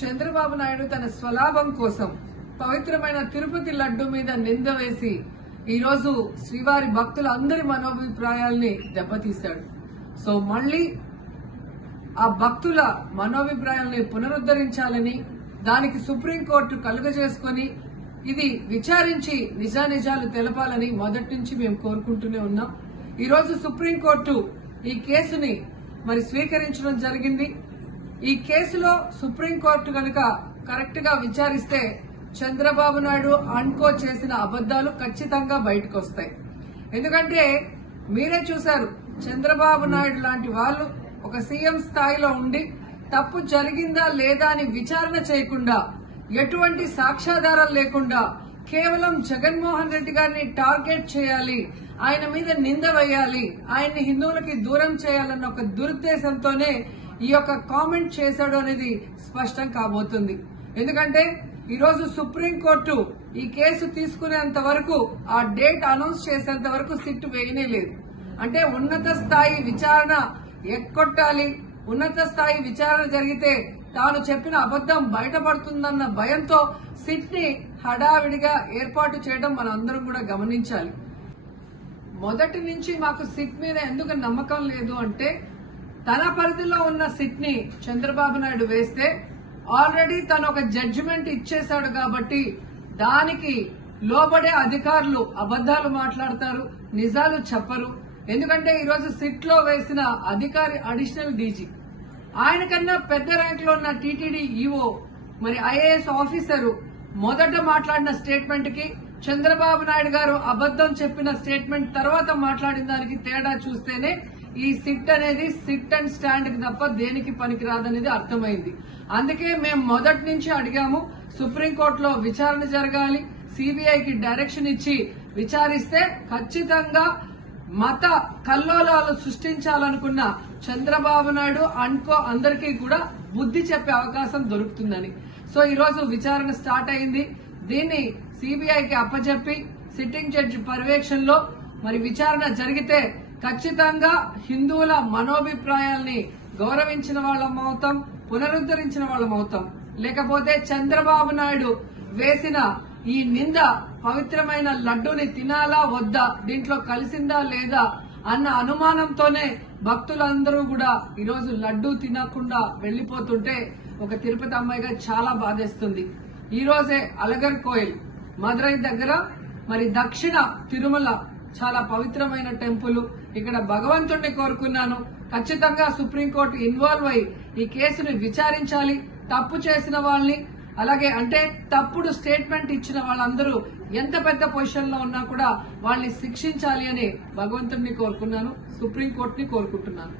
చంద్రబాబు నాయుడు తన స్వలాభం కోసం పవిత్రమైన తిరుపతి లడ్డు మీద నింద వేసి ఈరోజు శ్రీవారి భక్తులందరి మనోభిప్రాయాల్ని దెబ్బతీశాడు. సో మళ్లీ ఆ భక్తుల మనోభిప్రాయాల్ని పునరుద్ధరించాలని, దానికి సుప్రీంకోర్టు కలుగజేసుకుని ఇది విచారించి నిజానిజాలు తెలపాలని మొదటి నుంచి మేము కోరుకుంటూనే ఉన్నాం. ఈరోజు సుప్రీంకోర్టు ఈ కేసుని స్వీకరించడం జరిగింది. ఈ కేసులో సుప్రీంకోర్టు కనుక కరెక్ట్ గా విచారిస్తే చంద్రబాబు నాయుడు అన్కో చేసిన అబద్దాలు ఖచ్చితంగా బయటకు వస్తాయి. ఎందుకంటే మీరే చూశారు, చంద్రబాబు నాయుడు లాంటి వాళ్ళు ఒక సీఎం స్థాయిలో ఉండి తప్పు జరిగిందా లేదా అని విచారణ చేయకుండా, ఎటువంటి సాక్ష్యాధారాలు లేకుండా కేవలం జగన్మోహన్ రెడ్డి గారిని టార్గెట్ చేయాలి, ఆయన మీద నింద వేయాలి, ఆయన్ని హిందువులకి దూరం చేయాలన్న ఒక దురుద్దేశంతోనే ఈ యొక్క కామెంట్ చేశాడు అనేది స్పష్టం కాబోతుంది. ఎందుకంటే ఈరోజు సుప్రీంకోర్టు ఈ కేసు తీసుకునేంత వరకు, ఆ డేట్ అనౌన్స్ చేసేంత వరకు సిట్ వేయనే లేదు. అంటే ఉన్నత స్థాయి విచారణ ఎక్కొట్టాలి, ఉన్నత స్థాయి విచారణ జరిగితే తాను చెప్పిన అబద్దం బయటపడుతుందన్న భయంతో సిట్ ని హడావిడిగా ఏర్పాటు చేయడం మనం అందరం కూడా గమనించాలి. మొదటి నుంచి మాకు సిట్ మీద ఎందుకు నమ్మకం లేదు అంటే, తన పరిధిలో ఉన్న సిట్ ని చంద్రబాబు నాయుడు వేస్తే ఆల్రెడీ తను ఒక జడ్జిమెంట్ ఇచ్చేశాడు కాబట్టి దానికి లోబడే అధికారులు అబద్దాలు మాట్లాడతారు, నిజాలు చెప్పరు. ఎందుకంటే ఈరోజు సిట్ లో వేసిన అధికారి అడిషనల్ డీజీ, ఆయన కన్నా పెద్ద ర్యాంక్ లో ఉన్న టీటీడీ ఈఓ, ఐఏఎస్ ఆఫీసరు మొదట మాట్లాడిన స్టేట్మెంట్ కి చంద్రబాబు నాయుడు గారు అబద్దం చెప్పిన స్టేట్మెంట్ తర్వాత మాట్లాడిన దానికి తేడా చూస్తేనే ఈ సిట్ అనేది సిట్ అండ్ స్టాండ్ కి తప్ప దేనికి పనికిరాదనేది అర్థమైంది. అందుకే మేము మొదటి నుంచి అడిగాము, సుప్రీంకోర్టులో విచారణ జరగాలి, సిబిఐకి డైరెక్షన్ ఇచ్చి విచారిస్తే ఖచ్చితంగా మత కల్లోలాలు సృష్టించాలనుకున్న చంద్రబాబు నాయుడు అన్కో అందరికీ కూడా బుద్ధి చెప్పే అవకాశం దొరుకుతుందని. సో ఈరోజు విచారణ స్టార్ట్ అయింది. దీన్ని సిబిఐకి అప్పచెప్పి సిట్టింగ్ జడ్జి పర్యవేక్షణలో విచారణ జరిగితే ఖచ్చితంగా హిందువుల మనోభిప్రాయాల్ని గౌరవించిన వాళ్ళం అవుతాం, పునరుద్ధరించిన వాళ్ళం అవుతాం. లేకపోతే చంద్రబాబు నాయుడు వేసిన ఈ నింద పవిత్రమైన లడ్డూని తినాలా వద్దా, దీంట్లో కలిసిందా లేదా అన్న అనుమానంతోనే భక్తులందరూ కూడా ఈరోజు లడ్డూ తినకుండా వెళ్లిపోతుంటే ఒక తిరుపతి అమ్మాయిగా చాలా బాధేస్తుంది. ఈ రోజే అలగర్ కోయిల్ మదురై దగ్గర దక్షిణ తిరుమల చాలా పవిత్రమైన టెంపుల్, ఇక్కడ భగవంతుడిని కోరుకున్నాను. ఖచ్చితంగా సుప్రీంకోర్టు ఇన్వాల్వ్ అయి ఈ కేసుని విచారించాలి. తప్పు చేసిన వాళ్ళని, అలాగే అంటే తప్పుడు స్టేట్మెంట్ ఇచ్చిన వాళ్ళందరూ ఎంత పెద్ద పొజిషన్ లో ఉన్నా కూడా వాళ్ళని శిక్షించాలి అని భగవంతుడిని కోరుకున్నాను, సుప్రీంకోర్టుని కోరుకుంటున్నాను.